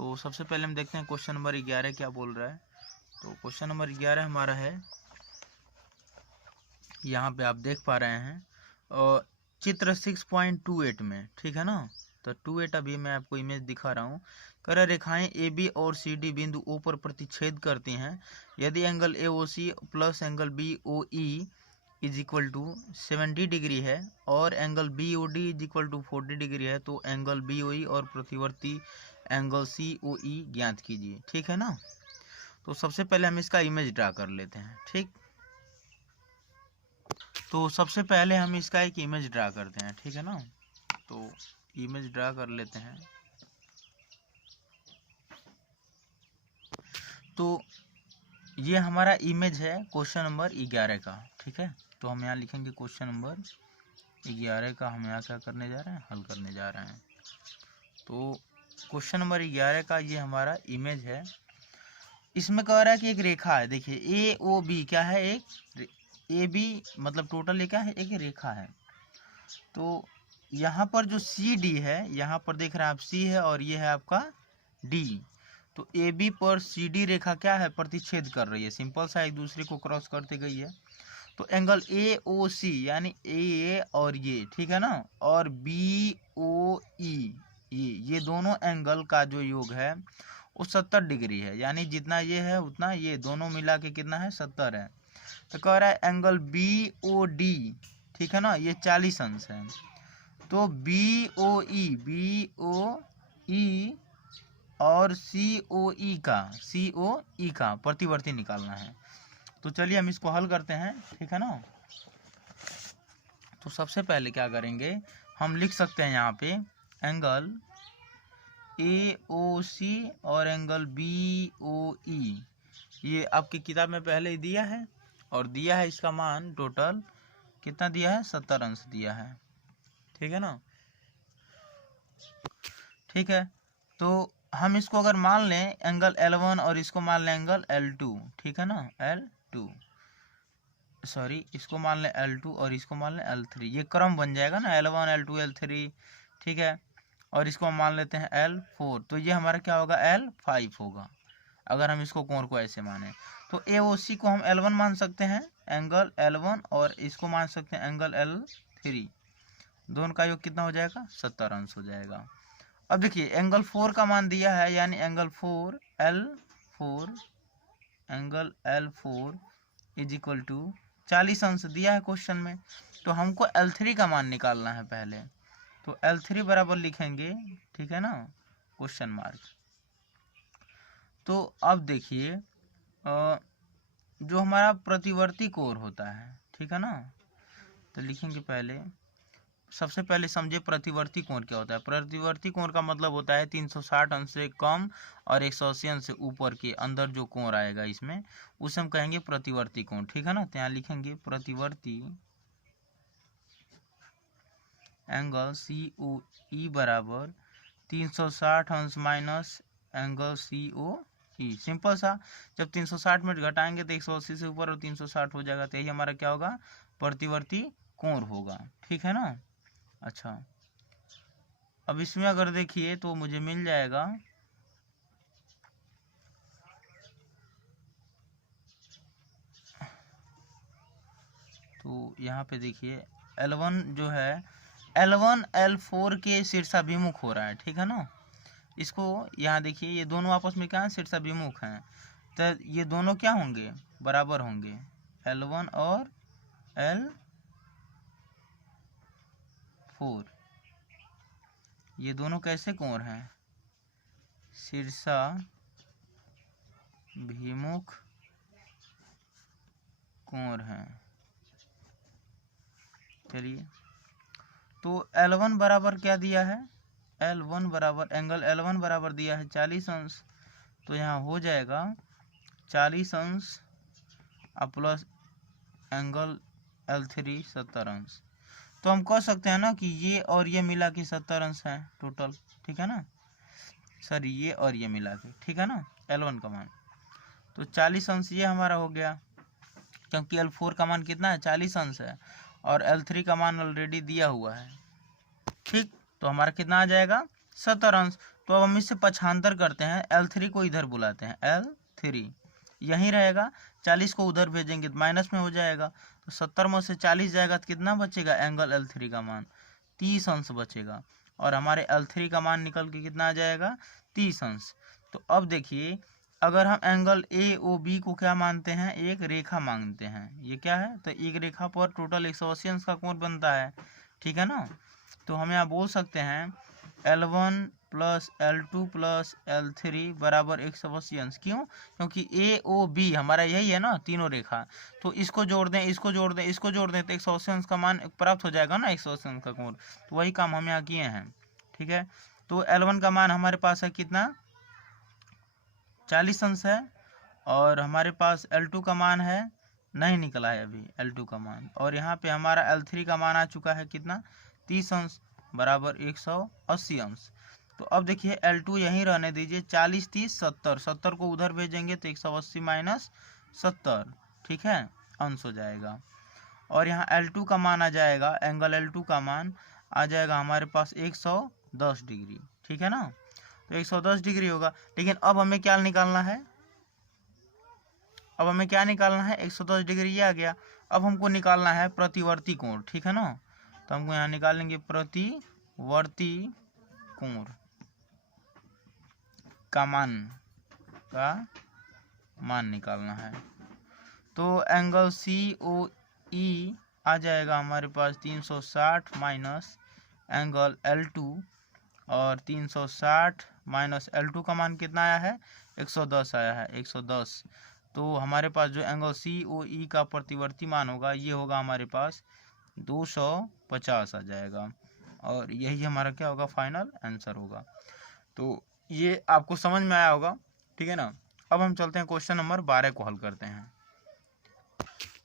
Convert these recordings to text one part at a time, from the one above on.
तो सबसे पहले हम देखते हैं क्वेश्चन नंबर 11 क्या बोल रहा है। तो क्वेश्चन नंबर 11 हमारा है, यहाँ पे आप देख पा रहे हैं और चित्र 6.28 में, ठीक है ना। तो 28 अभी मैं आपको इमेज दिखा रहा हूँ। कह रहा रेखाएं ए बी और सी डी बिंदु ओ पर प्रतिच्छेद करती हैं यदि angle A O C plus angle B O E is equal to 70 degree है और angle B O D is equal to 40 degree है, तो एंगल बी ओ ई और प्रतिवर्ती एंगल सी ओ ई ज्ञात कीजिए, ठीक है ना। तो सबसे पहले हम इसका इमेज ड्रा कर लेते हैं, ठीक। तो सबसे पहले हम इसका एक इमेज ड्रा करते हैं, ठीक है ना। तो इमेज ड्रा कर लेते हैं। तो ये हमारा इमेज है क्वेश्चन नंबर 11 का, ठीक है। तो हम यहाँ लिखेंगे क्वेश्चन नंबर 11 का हम यहाँ क्या करने जा रहे हैं, हल करने जा रहे हैं। तो क्वेश्चन नंबर 11 का ये हमारा इमेज है। इसमें कह रहा है कि एक रेखा है, देखिए ए ओ बी क्या है, एक ए बी मतलब टोटल ये क्या है, एक रेखा है। तो यहाँ पर जो सी डी है, यहाँ पर देख रहे हैं आप सी है और ये है आपका डी। तो ए बी पर सी डी रेखा क्या है, प्रतिच्छेद कर रही है, सिंपल सा एक दूसरे को क्रॉस करते गई है। तो एंगल ए ओ सी यानी ए और ये, ठीक है ना, और बी ओ ई ये दोनों एंगल का जो योग है वो 70 डिग्री है, यानी जितना ये है उतना ये दोनों मिला के कितना है, 70 है। तो कह रहा है एंगल बी ओ डी, ठीक है ना, ये 40 अंश है। तो बी ओ ई और सी ओ ई का प्रतिवर्ती निकालना है। तो चलिए हम इसको हल करते हैं, ठीक है ना। तो सबसे पहले क्या करेंगे, हम लिख सकते हैं यहाँ पे एंगल ए ओ सी और एंगल बी ओ ई, ये आपकी किताब में पहले ही दिया है और दिया है इसका मान टोटल कितना दिया है, 70 अंश दिया है, ठीक है ना। ठीक है, तो हम इसको अगर मान लें एंगल L1 और इसको मान लें एंगल L2, ठीक है ना, L2 सॉरी इसको मान लें L2 और इसको मान लें L3, ये क्रम बन जाएगा ना, L1 L2 L3, ठीक है। और इसको हम मान लेते हैं L4, तो ये हमारा क्या होगा, L5 होगा अगर हम इसको कोण को ऐसे माने। तो AOC को हम L1 मान सकते हैं एंगल L1 और इसको मान सकते हैं एंगल L3, दोनों का योग कितना हो जाएगा, 70 अंश हो जाएगा। अब देखिए एंगल 4 का मान दिया है, यानी angle 4 L4 is equal to 40 अंश दिया है क्वेश्चन में। तो हमको L3 का मान निकालना है पहले, तो L3 बराबर लिखेंगे, ठीक है ना, क्वेश्चन मार्क। तो अब देखिए जो हमारा प्रतिवर्ती कोण होता है, ठीक है ना, तो लिखेंगे पहले, सबसे पहले समझे प्रतिवर्ती कोण क्या होता है। प्रतिवर्ती कोण का मतलब होता है 360 अंश से कम और 180 अंश से ऊपर के अंदर जो कोण आएगा इसमें, उसे हम कहेंगे प्रतिवर्ती कोण, ठीक है ना। तो यहाँ लिखेंगे प्रतिवर्ती एंगल सी ओ ई बराबर 360 अंश माइनस एंगल सी ओ ई। सिंपल सा, जब 360 मिनट घटाएंगे तो 180 से ऊपर और 360 हो जाएगा, तो यही हमारा क्या होगा, प्रतिवर्ती कोण होगा, ठीक है ना। अच्छा, अब इसमें अगर देखिए तो मुझे मिल जाएगा तो यहाँ पे देखिए L1 जो है L1 L4 के शीर्षाभिमुख हो रहा है, ठीक है ना। इसको यहाँ देखिए ये दोनों आपस में क्या है, शीर्षाभिमुख हैं, तो ये दोनों क्या होंगे, बराबर होंगे, L1 और L4, ये दोनों कैसे कोण हैं, शीर्षाभिमुख कोण हैं। चलिए, तो L1 बराबर क्या दिया है, L1 बराबर एंगल L1 बराबर दिया है 40 अंश, तो यहाँ हो जाएगा 40 अंश प्लस एंगल L3 70 अंश। तो हम कह सकते हैं ना कि ये और ये मिला के 70 अंश है टोटल, ठीक है ना, सर ये और ये मिला के, ठीक है ना, L1 का मान। तो 40 अंश ये हमारा हो गया, क्योंकि L4 का मान कितना है, 40 अंश है और L3 का मान ऑलरेडी दिया हुआ है, ठीक। तो हमारा कितना आ जाएगा, 70 अंश। तो अब हम इससे पक्षांतर करते हैं, L3 को इधर बुलाते हैं, L3 यहीं रहेगा, 40 को उधर भेजेंगे तो माइनस में हो जाएगा, तो 70 में से 40 जाएगा तो कितना बचेगा, एंगल L3 का मान 30 अंश बचेगा, और हमारे L3 का मान निकल के कितना आ जाएगा, 30 अंश। तो अब देखिए, अगर हम एंगल AOB को क्या मानते हैं, एक रेखा मानते हैं, ये क्या है, तो एक रेखा पर टोटल 180 अंश का कोण बनता है, ठीक है ना। तो हम यहाँ बोल सकते हैं L1 plus L2 plus L3 बराबर 180 अंश। क्यों, क्योंकि AOB हमारा यही है ना, तीनों रेखा, तो इसको जोड़ दें, इसको जोड़ दें, इसको जोड़ दें, तो 180 अंश का मान प्राप्त हो जाएगा ना, 180 अंश का कोण। तो वही काम हम यहाँ किए हैं, ठीक है। तो L1 का मान हमारे पास है कितना, 40 अंश है, और हमारे पास L2 का मान है, नहीं निकला है अभी L2 का मान, और यहाँ पे हमारा L3 का मान आ चुका है कितना, 30 अंश बराबर 180 अंश। तो अब देखिए L2 यहीं रहने दीजिए, 40 30 70, 70 को उधर भेजेंगे तो 180 माइनस 70, ठीक है, अंश हो जाएगा। और यहाँ L2 का मान आ जाएगा, एंगल L2 का मान आ जाएगा हमारे पास 110 डिग्री, ठीक है ना। तो 110 डिग्री होगा, लेकिन अब हमें क्या निकालना है, अब हमें क्या निकालना है, 110 डिग्री ये आ गया, अब हमको निकालना है प्रतिवर्ती कोण, ठीक है ना। तो हमको यहाँ निकालेंगे प्रतिवर्ती कोण का मान निकालना है। तो एंगल COE आ जाएगा हमारे पास 360 माइनस एंगल L2, और 360 माइनस L2 का मान कितना आया है, 110 आया है, 110। तो हमारे पास जो एंगल COE का प्रतिवर्ती मान होगा, ये होगा हमारे पास 250 आ जाएगा, और यही हमारा क्या होगा, फाइनल आंसर होगा। तो ये आपको समझ में आया होगा, ठीक है ना। अब हम चलते हैं क्वेश्चन नंबर 12 को हल करते हैं।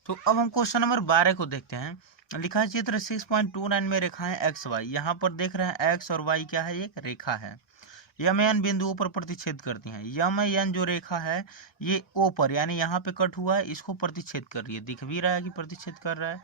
तो अब हम क्वेश्चन नंबर 12 को देखते हैं। लिखा है चित्र 6.29 में रेखाएं एक्स वाई, यहाँ पर देख रहे हैं एक्स और वाई क्या है, एक रेखा है, यम एन बिंदुओं पर प्रतिच्छेद करती हैं। यम एन जो रेखा है ये ओ पर, यानी यहाँ पे कट हुआ है, इसको प्रतिच्छेद कर रही है, दिख भी रहा है कि प्रतिच्छेद कर रहा है।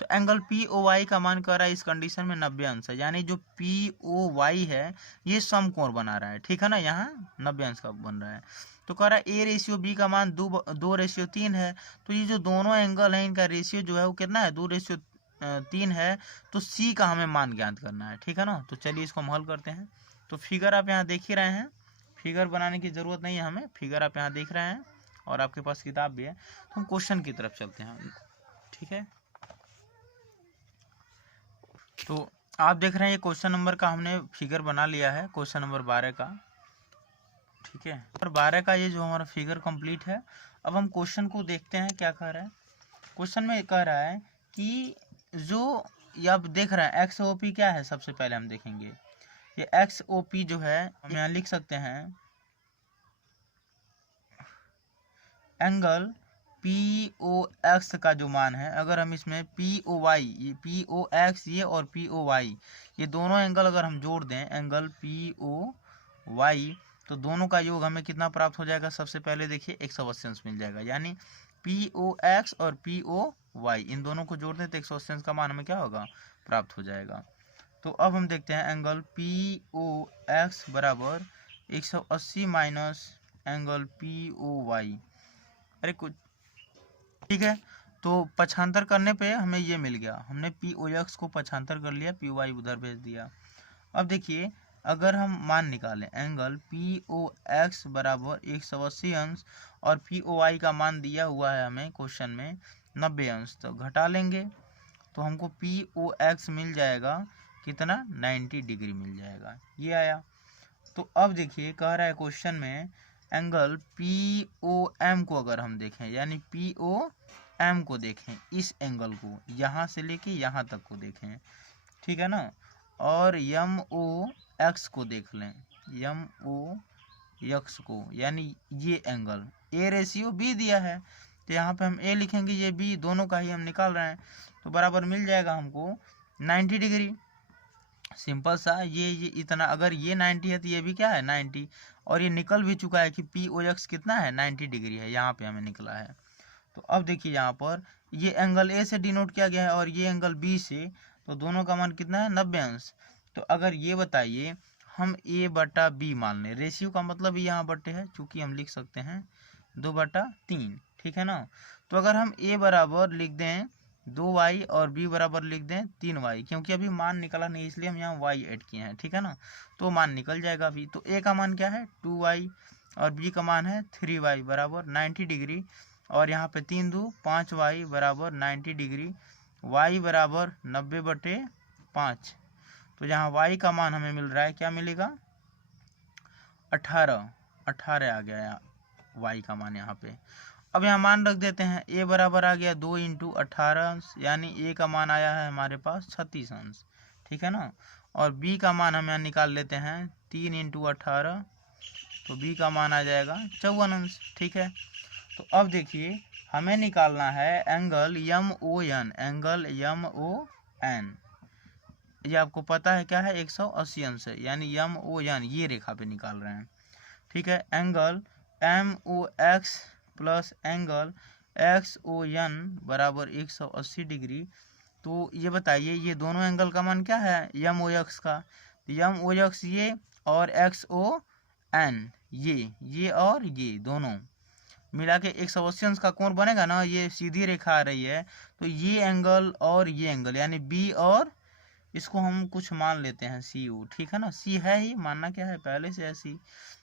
तो एंगल POY का मान कर रहा है इस कंडीशन में 90 अंश है, यानी जो POY है ये समकोण बना रहा है, ठीक है ना, यहाँ 90 अंश का बन रहा है। तो कह रहा है A/B का मान 2:3 है, तो ये जो दोनों एंगल है इनका रेशियो जो है वो कितना है, 2:3 है। तो C का हमें मान ज्ञात करना है, ठीक है ना। तो चलिए इसको हम हल करते हैं। तो फिगर आप यहाँ देख ही रहे हैं, फिगर बनाने की ज़रूरत नहीं है हमें, फिगर आप यहाँ देख रहे हैं और आपके पास किताब भी है। तो हम क्वेश्चन की तरफ चलते हैं, ठीक है। तो आप देख रहे हैं ये क्वेश्चन नंबर का हमने फिगर बना लिया है, क्वेश्चन नंबर 12 का, ठीक है। और 12 का ये जो हमारा फिगर कंप्लीट है। अब हम क्वेश्चन को देखते हैं क्या कह रहा है। क्वेश्चन में कह रहा है कि जो ये आप देख रहे हैं XOP क्या है, सबसे पहले हम देखेंगे ये XOP जो है हम यहाँ लिख सकते हैं एंगल POX का जो मान है, अगर हम इसमें POY, ये POX ये और POY ये दोनों एंगल अगर हम जोड़ दें, एंगल POY, तो दोनों का योग हमें कितना प्राप्त हो जाएगा, सबसे पहले देखिए 180 अंश मिल जाएगा, यानी POX और POY इन दोनों को जोड़ दें तो 180 अंश का मान हमें क्या होगा, प्राप्त हो जाएगा। तो अब हम देखते हैं एंगल POX बराबर 180 माइनस एंगल POY, अरे कुछ ठीक है। तो पक्षांतर करने पे हमें ये मिल गया, हमने POX को पक्षांतर कर लिया, POY उधर भेज दिया। अब देखिए अगर हम मान निकालें एंगल POX बराबर 180 अंश और POY का मान दिया हुआ है हमें क्वेश्चन में 90 अंश, तो घटा लेंगे तो हमको POX मिल जाएगा कितना, 90 डिग्री मिल जाएगा, ये आया। तो अब देखिए कह रहा है क्वेश्चन में एंगल POM को अगर हम देखें, यानी POM को देखें, इस एंगल को यहाँ से लेके यहाँ तक को देखें, ठीक है ना, और MOX को देख लें, MOX को, यानी ये एंगल A/B दिया है, तो यहाँ पे हम A लिखेंगे, ये B, दोनों का ही हम निकाल रहे हैं, तो बराबर मिल जाएगा हमको 90 डिग्री, सिंपल सा। ये इतना, अगर ये 90 है तो ये भी क्या है 90, और ये निकल भी चुका है कि POX कितना है, 90 डिग्री है, यहाँ पे हमें निकला है। तो अब देखिए यहाँ पर ये एंगल A से डिनोट किया गया है और ये एंगल B से, तो दोनों का मान कितना है, 90 अंश। तो अगर ये बताइए हम a बटा b मान लें। रेशियो का मतलब यहाँ बटे है, चूंकि हम लिख सकते हैं 2/3, ठीक है ना। तो अगर हम a बराबर लिख दें 2y और b बराबर लिख दें 3y, क्योंकि अभी मान निकला नहीं इसलिए हम यहाँ y ऐड किए हैं, ठीक है ना। तो मान निकल जाएगा अभी। तो a का मान क्या है 2y और b का मान है 3y बराबर 90 डिग्री, और यहाँ पे 3 दूँ 5y बराबर 90 डिग्री, y बराबर 90/5। तो जहाँ y का मान हमें मिल रहा है, क्या मिलेगा 18 आ गया y का मान यहाँ पे। अब यहाँ मान रख देते हैं, a बराबर आ गया 2 × 18 अंश, यानी a का मान आया है हमारे पास 36 अंश, ठीक है ना। और b का मान हम यहाँ निकाल लेते हैं 3 × 18, तो b का मान आ जाएगा 54 अंश, ठीक है। तो अब देखिए हमें निकालना है एंगल MON, एंगल MON, ये आपको पता है क्या है 180 अंश है, यानी MON ये रेखा पे निकाल रहे हैं, ठीक है। Angle MOX plus angle XON बराबर 180 डिग्री। तो ये बताइए ये दोनों एंगल का मान क्या है MOX का, MOX ये और XON ये और ये दोनों मिला के 180 अंश का कोण बनेगा ना। ये सीधी रेखा आ रही है, तो ये एंगल और ये एंगल यानी बी, और इसको हम कुछ मान लेते हैं CU, ठीक है ना। सी है ही, मानना क्या है पहले से है सी।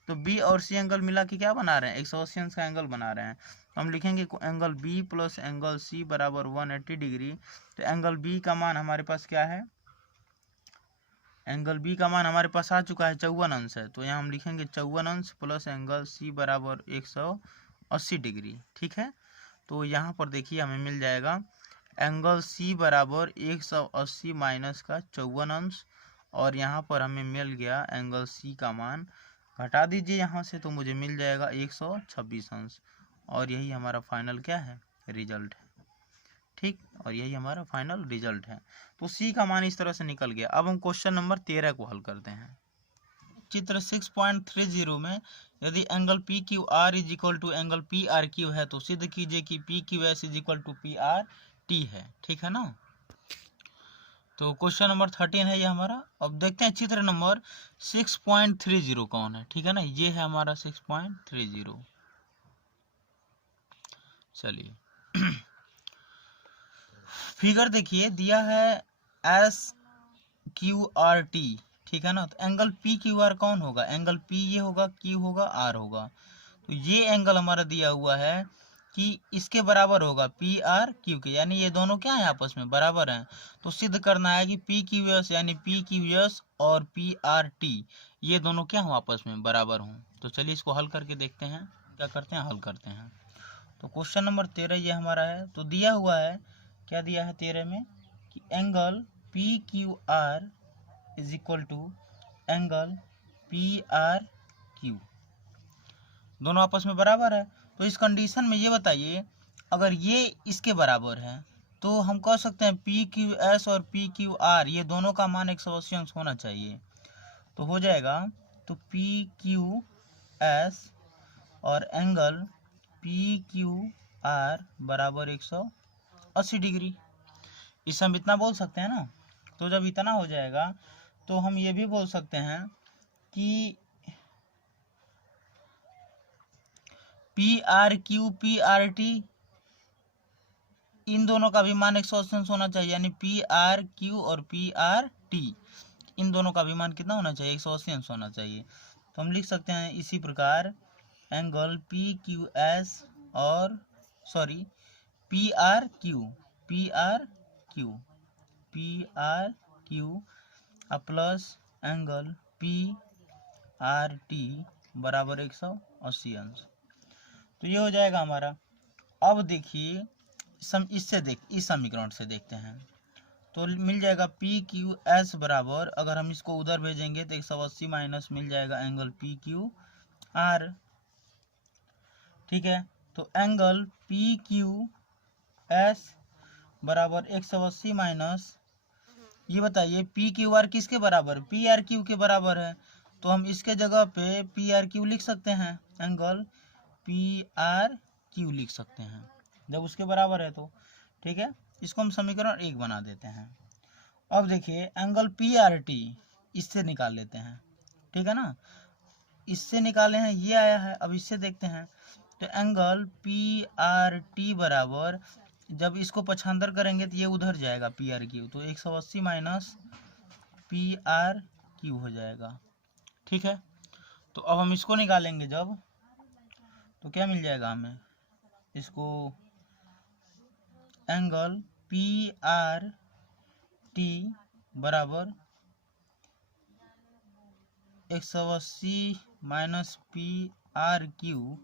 तो बी और सी एंगल मिला के क्या बना रहे हैं 180 अंश का एंगल बना रहे हैं। तो हम लिखेंगे angle B plus angle C बराबर 180 डिग्री। तो एंगल बी का मान हमारे पास क्या है, एंगल बी का मान हमारे पास आ चुका है 54 अंश है। तो यहाँ हम लिखेंगे 54 अंश प्लस एंगल सी बराबर 180 डिग्री, ठीक है। तो यहाँ पर देखिए हमें मिल जाएगा एंगल सी बराबर 180 माइनस का 54 अंश, और यहाँ पर हमें मिल गया एंगल सी का मान, घटा दीजिए यहाँ से तो मुझे मिल जाएगा 126 अंश, और यही हमारा फाइनल क्या है रिजल्ट है, ठीक। और यही हमारा फाइनल रिजल्ट है। तो सी का मान इस तरह से निकल गया। अब हम क्वेश्चन नंबर 13 को हल करते हैं। चित्र 6.30 में यदि angle P Q R is equal to angle P R Q है तो सिद्ध कीजिए कि P Q S is equal to P R T है, ठीक है ना। तो क्वेश्चन नंबर 13 है ये हमारा। अब देखते हैं चित्र नंबर 6.30 कौन है, ठीक है ना। ये है हमारा 6.30। चलिए फिगर देखिए दिया है SQRT, ठीक है ना। तो एंगल पी क्यू आर कौन होगा, एंगल पी ये होगा, क्यू होगा, आर होगा। तो ये एंगल हमारा दिया हुआ है कि इसके बराबर होगा पी आर क्यू के, यानी ये दोनों क्या है आपस में बराबर हैं। तो सिद्ध करना है कि पी क्यू एस यानी पी क्यू एस और पी आर टी ये दोनों क्या हो आपस में बराबर हों। तो चलिए इसको हल करके देखते हैं, क्या करते हैं हल करते हैं। तो क्वेश्चन नंबर 13 ये हमारा है। तो दिया हुआ है, क्या दिया है 13 में कि angle P Q R is equal to angle P R Q, दोनों आपस में बराबर है। तो इस कंडीशन में ये बताइए अगर ये इसके बराबर है तो हम कह सकते हैं पी क्यू एस और पी क्यू आर ये दोनों का मान 180 अंश होना चाहिए। तो हो जाएगा तो पी क्यू एस और एंगल पी क्यू आर बराबर 180 डिग्री। इसे हम इतना बोल सकते हैं ना। तो जब इतना हो जाएगा तो हम ये भी बोल सकते हैं कि P R Q P R T इन दोनों का भी मान 180 अंश होना चाहिए, यानी पी आर क्यू और पी आर टी इन दोनों का भी मान कितना होना चाहिए 180 अंश होना चाहिए। तो हम लिख सकते हैं इसी प्रकार एंगल पी क्यू एस और sorry P R Q plus angle P R T बराबर 180 अंश। तो ये हो जाएगा हमारा। अब देखिए इस समीकरण से देखते हैं तो मिल जाएगा पी क्यू एस बराबर, अगर हम इसको उधर भेजेंगे तो 180 माइनस मिल जाएगा एंगल पी क्यू आर, ठीक है। तो एंगल पी क्यू एस बराबर 180 माइनस, ये बताइए पी क्यू आर किसके बराबर, पी आर क्यू के बराबर है। तो हम इसके जगह पे पी आर क्यू लिख सकते हैं, एंगल पी आर क्यू लिख सकते हैं जब उसके बराबर है तो, ठीक है। इसको हम समीकरण 1 बना देते हैं। अब देखिए एंगल पी आर टी इससे निकाल लेते हैं। ठीक है ना। इससे निकाले हैं, ये आया है। अब इससे देखते हैं, तो एंगल पी आर टी बराबर, जब इसको पक्षांतर करेंगे तो ये उधर जाएगा पी आर क्यू, तो 180 माइनस पी आर क्यू हो जाएगा। ठीक है, तो अब हम इसको निकालेंगे जब, तो क्या मिल जाएगा हमें, इसको एंगल पी आर टी बराबर 180 माइनस पी आर क्यू,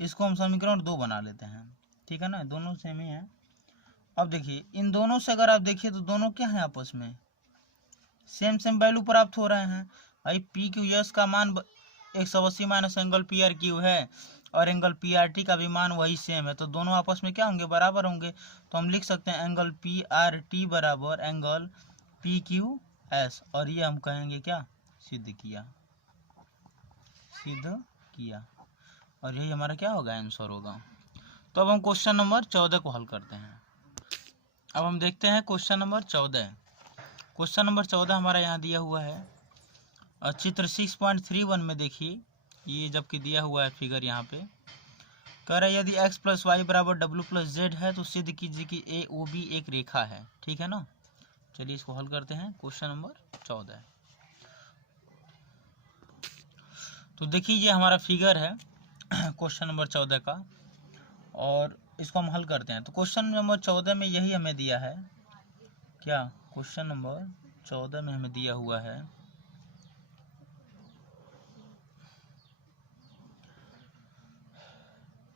इसको हम समीकरण 2 बना लेते हैं। ठीक है ना, दोनों सेम ही है। अब देखिए इन दोनों से अगर आप देखिए तो दोनों क्या है, आपस में सेम सेम वैल्यू प्राप्त हो रहे हैं। भाई पी क्यू एस का मान 180 minus angle P R Q है, और एंगल पी आर टी का भी मान वही सेम है, तो दोनों आपस में क्या होंगे, बराबर होंगे। तो हम लिख सकते हैं एंगल पी आर टी बराबर एंगल पी क्यू एस, और ये हम कहेंगे क्या, सिद्ध किया, सिद्ध किया, और यही हमारा क्या होगा, आंसर होगा। तो अब हम क्वेश्चन नंबर 14 को हल करते हैं। अब हम देखते हैं क्वेश्चन नंबर 14। क्वेश्चन नंबर 14 हमारा यहाँ दिया हुआ है, और चित्र 6.31 में देखिए, ये जबकि दिया हुआ है फिगर यहाँ पे, कह रहा है यदि x प्लस वाई बराबर डब्ल्यू प्लस जेड है तो सिद्ध कीजिए कि ए ओ बी एक रेखा है। ठीक है ना, चलिए इसको हल करते हैं। क्वेश्चन नंबर 14, तो देखिए ये हमारा फिगर है क्वेश्चन नंबर 14 का, और इसको हम हल करते हैं। तो क्वेश्चन नंबर 14 में यही हमें दिया है, क्या, क्वेश्चन नंबर 14 में हमें दिया हुआ है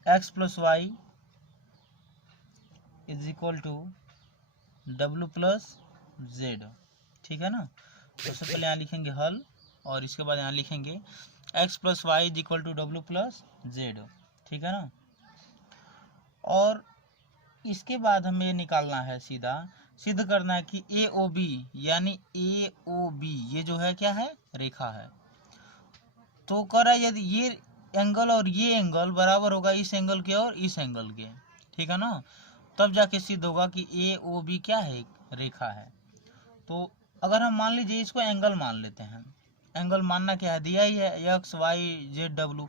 x plus y is equal to डब्ल्यू प्लस जेड। ठीक है ना, तो सबसे पहले यहाँ लिखेंगे हल, और इसके बाद यहाँ लिखेंगे x plus y is equal to डब्ल्यू प्लस जेड। ठीक है ना, और इसके बाद हमें निकालना है, सीधा सिद्ध करना है कि ए ओ बी, यानी ए ओ बी ये जो है क्या है, रेखा है। तो कह रहा है यदि ये एंगल और ये एंगल बराबर होगा इस एंगल के और इस एंगल के, ठीक है ना, तब जाके सिद्ध होगा कि ए ओ बी क्या है, रेखा है। तो अगर हम मान लीजिए इसको एंगल मान लेते हैं, एंगल मानना क्या है, दिया ही है एक्स वाई जेड डब्ल्यू।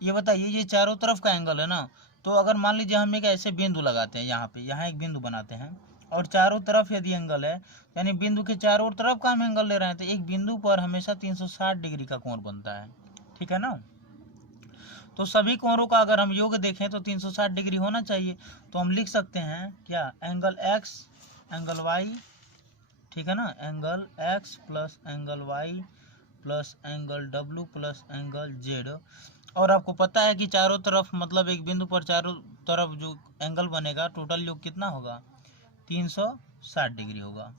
ये बताइए ये चारों तरफ का एंगल है ना, तो अगर मान लीजिए हम एक ऐसे बिंदु लगाते हैं यहाँ पे, यहाँ एक बिंदु बनाते हैं, और चारों तरफ यदि एंगल है, यानी बिंदु के चारों तरफ का हम एंगल ले रहे हैं, तो एक बिंदु पर हमेशा 360 डिग्री का कोण बनता है। ठीक है ना, तो सभी कोणों का अगर हम योग देखें तो 360 डिग्री होना चाहिए। तो हम लिख सकते हैं क्या, एंगल एक्स एंगल वाई, ठीक है ना, angle x plus angle y plus angle डब्ल्यू प्लस एंगल जेड। और आपको पता है कि चारों तरफ, मतलब एक बिंदु पर चारों तरफ जो एंगल बनेगा, टोटल योग कितना होगा, 360 डिग्री होगा।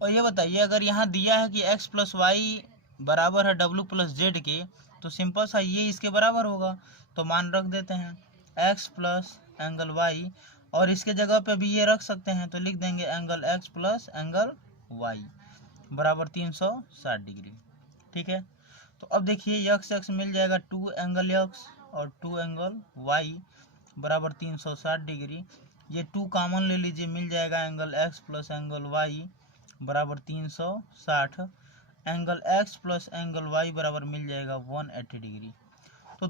और ये बताइए अगर यहाँ दिया है कि x प्लस वाई बराबर है डब्ल्यू प्लस जेड के, तो सिंपल सा ये इसके बराबर होगा, तो मान रख देते हैं x प्लस एंगल वाई, और इसके जगह पे भी ये रख सकते हैं, तो लिख देंगे angle x plus angle Y बराबर 360 डिग्री। ठीक है, तो अब देखिए x x मिल जाएगा 2 एंगल x और 2 एंगल y बराबर 360 डिग्री। ये 2 कॉमन ले लीजिए, मिल जाएगा angle x plus angle y बराबर 360, angle x plus angle y बराबर मिल जाएगा 180 डिग्री। तो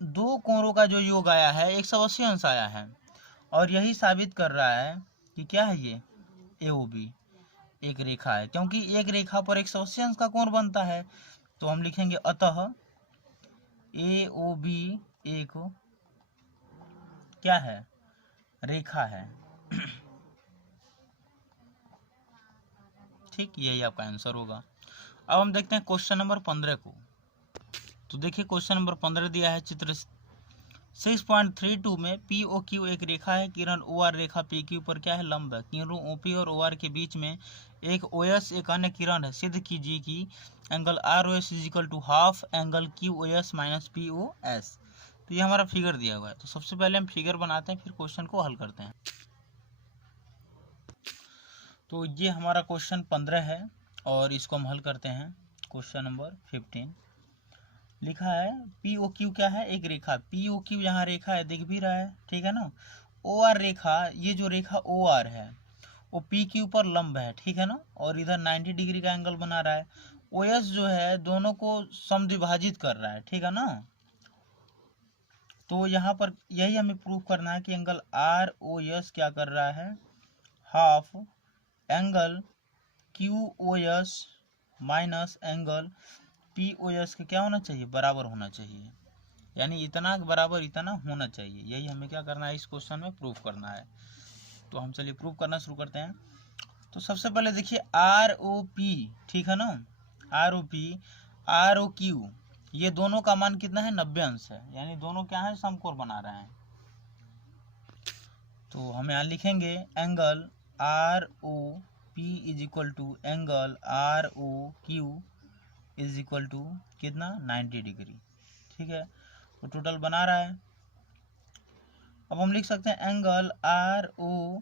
दो कोणों का जो योग आया है 180 अंश आया है, और यही साबित कर रहा है कि क्या है, ये AOB एक रेखा है, क्योंकि एक रेखा पर 180 अंश का कोण बनता है। तो हम लिखेंगे अतः AOB एक क्या है, रेखा है। ठीक, यही आपका आंसर होगा। अब हम देखते हैं क्वेश्चन नंबर 15 को। तो देखिए क्वेश्चन नंबर 15 दिया है, चित्र 6.32 में पी ओ क्यू एक रेखा है, किरण ओ आर रेखा पी क्यू पर क्या है, लंब है। किरणों ओपी और ओ आर के बीच में एक ओ एस एक अन्य किरण है। सिद्ध कीजिए कि angle R O S is equal to half angle Q O S minus P O S. तो ये हमारा फिगर दिया हुआ है। तो सबसे पहले हम फिगर बनाते हैं, फिर क्वेश्चन को हल करते हैं। तो ये हमारा क्वेश्चन 15 है, और इसको हम हल करते हैं। क्वेश्चन नंबर 15 लिखा है पी ओ क्यू क्या है, एक रेखा। पी ओ क्यू यहाँ रेखा है, दिख भी रहा है, ठीक है ना। ओ आर रेखा, ये जो रेखा ओ आर है वो पी क्यू पर लंब है, ठीक है ना, और इधर 90 डिग्री का एंगल बना रहा है। ओ एस जो है दोनों को समद्विभाजित कर रहा है, ठीक है ना। तो यहाँ पर यही हमें प्रूफ करना है कि एंगल आर ओ एस क्या कर रहा है, half angle Q O S minus angle P O S के क्या होना चाहिए, बराबर होना चाहिए, यानी इतना बराबर इतना होना चाहिए। यही हमें क्या करना है, इस क्वेश्चन में प्रूफ करना है। तो हम चलिए प्रूफ करना शुरू करते हैं। तो सबसे पहले देखिए आर ओ पी, ठीक है ना, R O P R O Q, ये दोनों का मान कितना है, 90 अंश है, यानी दोनों क्या है, समकोण बना रहे हैं। तो हम यहाँ लिखेंगे angle R O P is equal to angle R O Q is equal to कितना, 90 डिग्री, ठीक है। तो टोटल बना रहा है। अब हम लिख सकते हैं एंगल आर ओ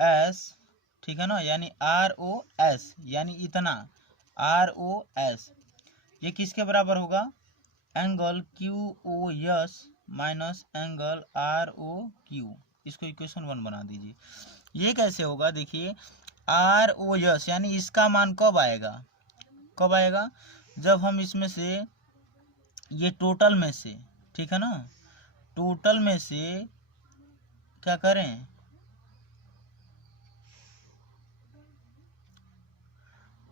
एस, ठीक है ना, यानी आर ओ एस यानी इतना आर ओ एस, ये किसके बराबर होगा, angle Q O S minus angle R O Q. इसको इक्वेशन 1 बना दीजिए। ये कैसे होगा, देखिए आर ओ एस यानी इसका मान कब आएगा, कब आएगा, जब हम इसमें से ये टोटल में से, ठीक है ना, टोटल में से क्या करें,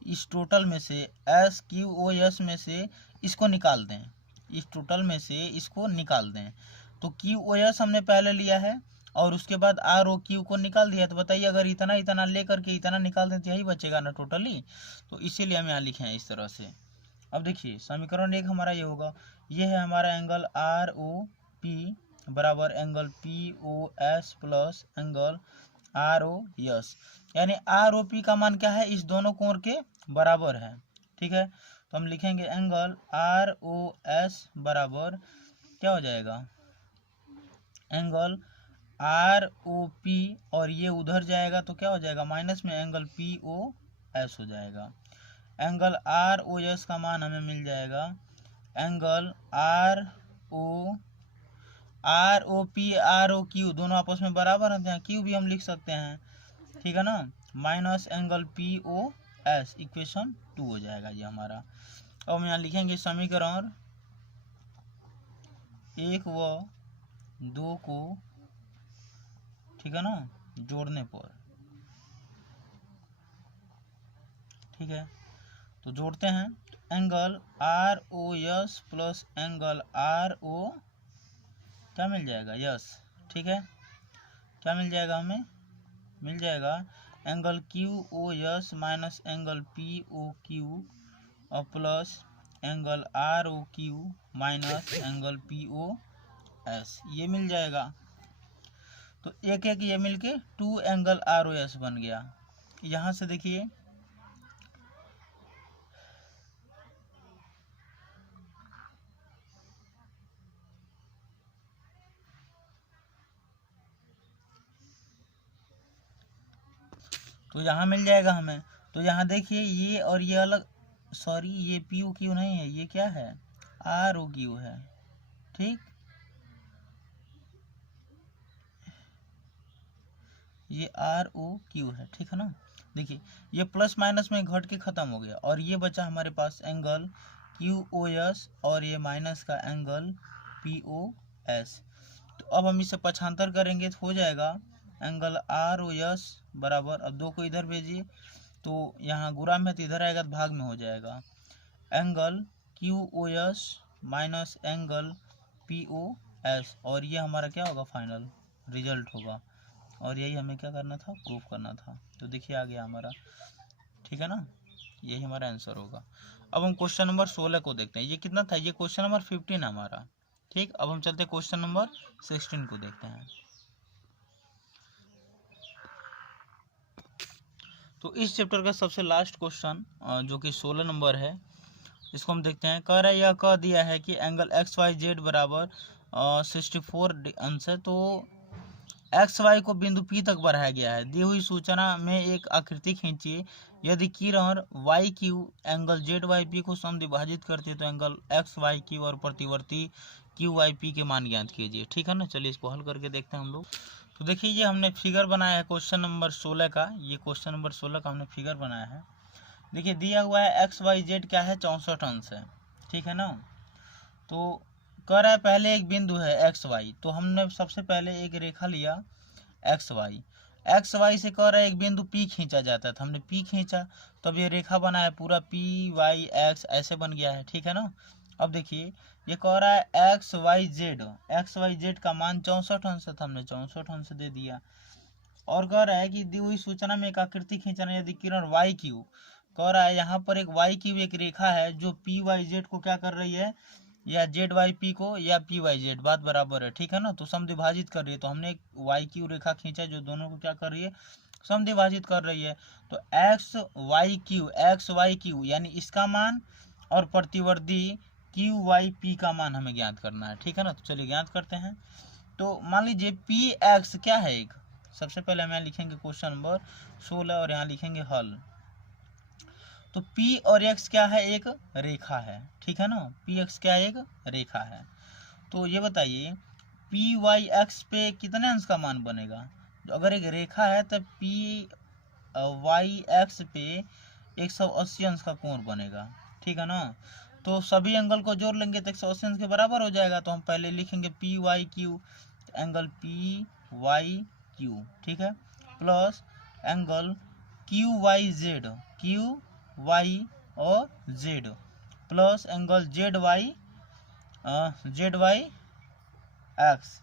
इस टोटल में से एस क्यू ओ एस में से इसको निकाल दें, इस टोटल में से इसको निकाल दें। तो क्यू ओ एस हमने पहले लिया है और उसके बाद आर ओ क्यू को निकाल दिया। तो बताइए अगर इतना इतना लेकर के इतना निकाल दें तो यही बचेगा ना टोटली। तो इसीलिए हम यहाँ लिखे हैं इस तरह से। अब देखिए समीकरण 1 हमारा ये होगा, ये है हमारा एंगल आर ओ पी बराबर angle P O S plus angle R O S, यानी आर ओ पी का मान क्या है, इस दोनों कोण के बराबर है, ठीक है। तो हम लिखेंगे एंगल आर ओ एस बराबर क्या हो जाएगा, एंगल आर ओ पी और ये उधर जाएगा तो क्या हो जाएगा, माइनस में एंगल पी ओ एस हो जाएगा। एंगल आर ओ एस का मान हमें मिल जाएगा angle R O P R O Q दोनों आपस में बराबर होते हैं, क्यू भी हम लिख सकते हैं, ठीक है ना, minus angle P O S, equation 2 हो जाएगा ये हमारा। अब हम यहाँ लिखेंगे समीकरण 1 व 2 को, ठीक है ना, जोड़ने पर, ठीक है। तो जोड़ते हैं, angle R O S plus angle R O क्या मिल जाएगा, यस, ठीक है। क्या मिल जाएगा, हमें मिल जाएगा angle Q O S minus angle P O Q और plus angle R O Q minus angle P O S, ये मिल जाएगा। तो एक एक ये मिलके 2 एंगल आर ओ एस बन गया। यहाँ से देखिए तो यहाँ मिल जाएगा हमें। तो यहाँ देखिए ये और ये अलग, सॉरी ये पी ओ क्यू नहीं है, ये क्या है, आर ओ क्यू है, ठीक, ये आर ओ क्यू है, ठीक है ना। देखिए ये प्लस माइनस में घट के खत्म हो गया और ये बचा हमारे पास एंगल क्यू ओ एस और ये माइनस का एंगल पी ओ एस। तो अब हम इसे पक्षांतर करेंगे तो हो जाएगा एंगल आर ओ एस बराबर, अब 2 को इधर भेजिए तो यहाँ गुणा में तो इधर आएगा तो भाग में हो जाएगा, angle Q O S minus angle P O S, और ये हमारा क्या होगा, फाइनल रिजल्ट होगा। और यही हमें क्या करना था, प्रूफ करना था। तो देखिए आ गया हमारा, ठीक है ना, यही हमारा आंसर होगा। अब हम क्वेश्चन नंबर 16 को देखते हैं। ये कितना था, ये क्वेश्चन नंबर 15 है हमारा, ठीक। अब हम चलते हैं क्वेश्चन नंबर 16 को देखते हैं। तो इस चैप्टर का सबसे लास्ट क्वेश्चन जो कि 16 नंबर है, इसको हम देखते हैं। कह रहा है, यह कह दिया है कि एंगल एक्स वाई जेड बराबर 64 अंश है। तो एक्स वाई को बिंदु पी तक बढ़ाया गया है। दी हुई सूचना में एक आकृति खींचिए। यदि किरण Y Q angle Z Y P को समद्विभाजित करती है तो एंगल एक्स वाई क्यू और प्रतिवर्ती क्यू वाई पी के मान ज्ञात कीजिए, ठीक है ना। चलिए इसको हल करके देखते हैं हम लोग। तो देखिए ये हमने फिगर बनाया है क्वेश्चन नंबर 16 का, ये क्वेश्चन नंबर 16 का हमने फिगर बनाया है। देखिए दिया हुआ है एक्स वाई जेड क्या है 64 अंश है, ठीक है ना। तो कह रहा है पहले एक बिंदु है एक्स वाई, तो हमने सबसे पहले एक रेखा लिया एक्स वाई से कह रहा है एक बिंदु पी खींचा जाता है, तो हमने पी खींचा, तब ये रेखा बना है पूरा पी वाई एक्स ऐसे बन गया है, ठीक है ना। अब देखिए ये कह रहा है एक्स वाई जेड का मान 64 अंश है, तो हमने 64 अंश दे दिया। और कह रहा है कि दी हुई सूचना में एक आकृति खींचना यदि किरण वाई क्यू, कह रहा है यहाँ पर एक वाई क्यू एक रेखा है जो पी वाई जेड को क्या कर रही है, या जेड वाई पी को या पी वाई जेड, बात बराबर है, ठीक है ना। तो समद्विभाजित कर रही है, तो हमने एक वाई क्यू रेखा खींचा जो दोनों को क्या कर रही है, समद्विभाजित कर रही है। तो एक्स वाई क्यू यानी इसका मान और प्रतिवर्ती क्यू वाई पी का मान हमें ज्ञात करना है, ठीक है ना। तो चलिए ज्ञात करते हैं। तो मान लीजिए पी एक्स क्या है, एक सबसे पहले हम यहाँ लिखेंगे क्वेश्चन नंबर 16 और यहाँ लिखेंगे हल। तो P और X क्या है, एक रेखा है, ठीक है ना। पी एक्स क्या है, एक रेखा है। तो ये बताइए पी वाई एक्स पे कितने अंश का मान बनेगा। तो अगर एक रेखा है तो पी वाई एक्स पे 180 अंश का कोण बनेगा, ठीक है ना। तो सभी एंगल को जोड़ लेंगे तो 180 अंश के बराबर हो जाएगा। तो हम पहले लिखेंगे P Y Q, angle P Y Q, ठीक है, प्लस एंगल क्यू वाई और Z, plus angle Z Y X,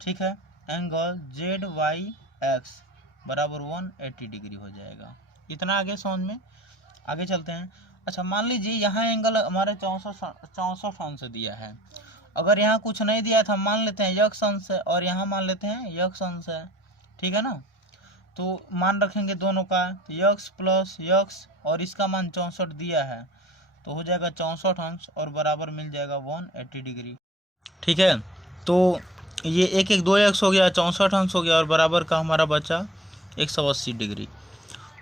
ठीक है, एंगल जेड वाई एक्स बराबर 180 डिग्री हो जाएगा। इतना आगे समझ में, आगे चलते हैं। अच्छा मान लीजिए यहाँ एंगल हमारे 64 अंश दिया है, अगर यहाँ कुछ नहीं दिया था हम मान लेते हैं यक्स अंश है, और यहाँ मान लेते हैं यक्स अंश है, ठीक है ना। तो मान रखेंगे दोनों का, यक्स प्लस यक्स और इसका मान 64 दिया है, तो हो जाएगा 64 अंश और बराबर मिल जाएगा 180 डिग्री, ठीक है। तो ये एक एक 2 एक्स हो गया, 64 अंश हो गया, और बराबर का हमारा बचा 180 डिग्री।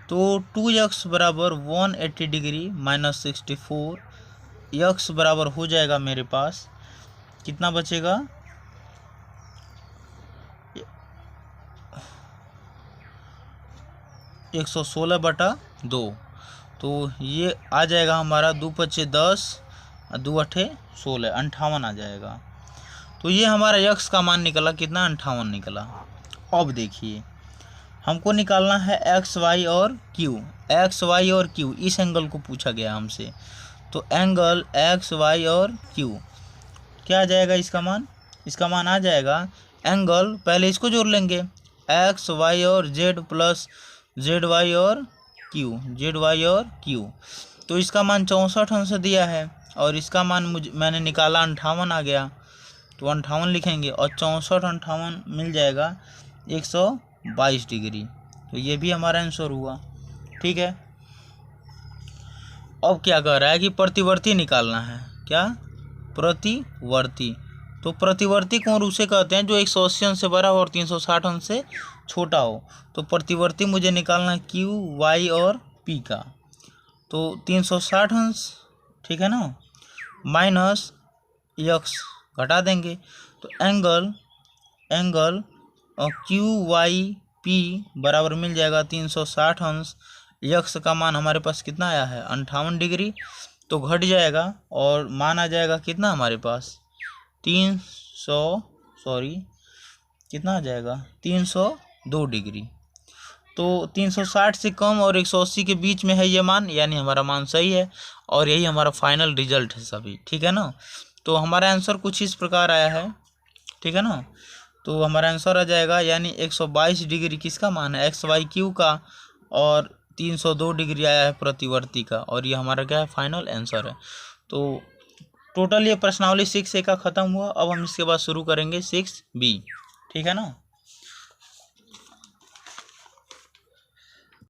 तो 2x बराबर 180 डिग्री माइनस 64, यक्स बराबर हो जाएगा मेरे पास कितना बचेगा, 116/2। तो ये आ जाएगा हमारा 2 × 10 2 × 8 16 58 आ जाएगा। तो ये हमारा यक्स का मान निकला कितना, 58 निकला। अब देखिए हमको निकालना है एक्स वाई और क्यू, इस एंगल को पूछा गया हमसे। तो एंगल एक्स वाई और क्यू क्या आ जाएगा, इसका मान आ जाएगा एंगल, पहले इसको जोड़ लेंगे एक्स वाई और जेड प्लस जेड वाई और क्यू। तो इसका मान 64 अंश दिया है और इसका मान मैंने निकाला 58 आ गया, तो 58 लिखेंगे और 64 58 मिल जाएगा 122 डिग्री। तो ये भी हमारा आंसर हुआ, ठीक है। अब क्या कह रहा है कि प्रतिवर्ती निकालना है, क्या प्रतिवर्ती। तो प्रतिवर्ती कोण उसे कहते हैं जो 180 अंश से बड़ा हो और 360 अंश से छोटा हो। तो प्रतिवर्ती मुझे निकालना है क्यू वाई और पी का। तो 360 अंश, ठीक है ना, माइनस यक्स घटा देंगे, तो एंगल क्यू वाई पी बराबर मिल जाएगा 360 अंश। यक्स का मान हमारे पास कितना आया है 58 डिग्री, तो घट जाएगा और मान आ जाएगा कितना हमारे पास 302 डिग्री। तो 360 से कम और 180 के बीच में है ये मान, यानी हमारा मान सही है और यही हमारा फाइनल रिजल्ट है सभी, ठीक है ना। तो हमारा आंसर कुछ इस प्रकार आया है, ठीक है ना। तो हमारा आंसर आ जाएगा यानी 122 डिग्री किसका मान है, एक्स वाई क्यू का, और 302 डिग्री आया है प्रतिवर्ती का, और ये हमारा क्या है फाइनल आंसर है। तो टोटल ये प्रश्नावली 6A का ख़त्म हुआ। अब हम इसके बाद शुरू करेंगे 6B, ठीक है ना।